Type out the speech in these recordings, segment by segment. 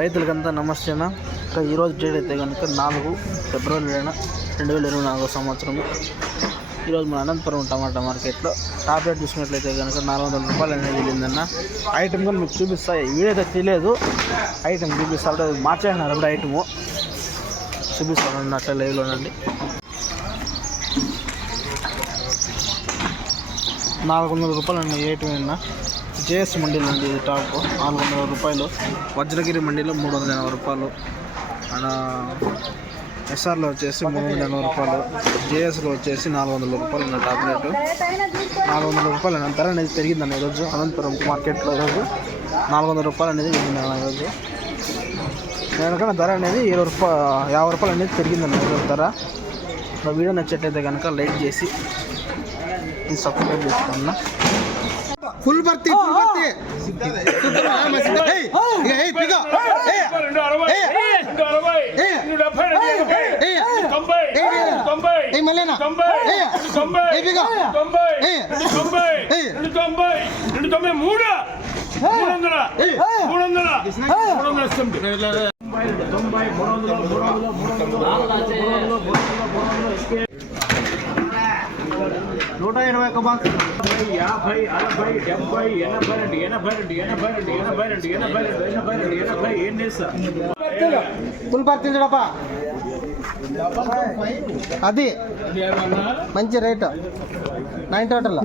రైతులకంతా నమస్తే అన్న. ఈరోజు డేట్ అయితే కనుక 4 ఫిబ్రవరి 2024 సంవత్సరము. ఈరోజు మన అనంతపురం టమాటా మార్కెట్లో టాప్ రేట్ చూసినట్లయితే కనుక 400 రూపాయలు అనేది వెళ్ళిందన్న. ఐటమ్ కూడా మీకు చూపిస్తాయి, వీడియో అయితే తెలియదు, ఐటమ్ చూపిస్తా మార్చేసినారు అప్పుడు ఐటము చూపిస్తాను అట్లా లైవ్లోనండి. 400 రూపాయలు అండి ఐటమ్ అన్న. జేఎస్ మండీలో అండి ఇది టాప్ 400 రూపాయలు. వజ్రగిరి మండీలో 380 రూపాయలు. అక్కడ ఎస్ఆర్లో వచ్చేసి 380 రూపాయలు. జేఎస్లో వచ్చేసి 400 రూపాయలు అన్న టాప్ రేటు. 400 రూపాయలు అన్న. ధర అనేది పెరిగిందన్న ఈరోజు అనంతపురం మార్కెట్లో. ఈరోజు 400 రూపాయలు అనేది పెరిగిందన్న ఈరోజు. దానికన్నా ధర అనేది 50 రూపాయలు అనేది పెరిగిందన్న ఈరోజు ధర. వీడియో నచ్చట్లయితే కనుక లైక్ చేసి సబ్స్క్రైబ్ చేసుకున్నా. ఫుల్ భర్తీ నూట 120 బాక్స్ 50, 60, 70, 80, ఫుల్ పర్చేజ్ అది మంచి rate 9 total.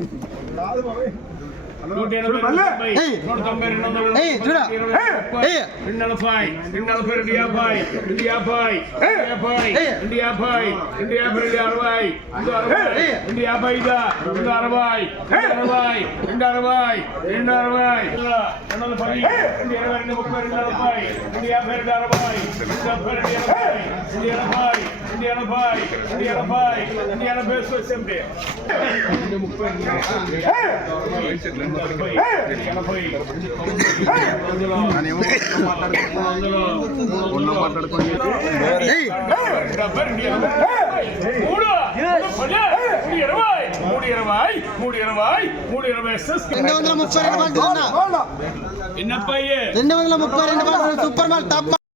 Super mall top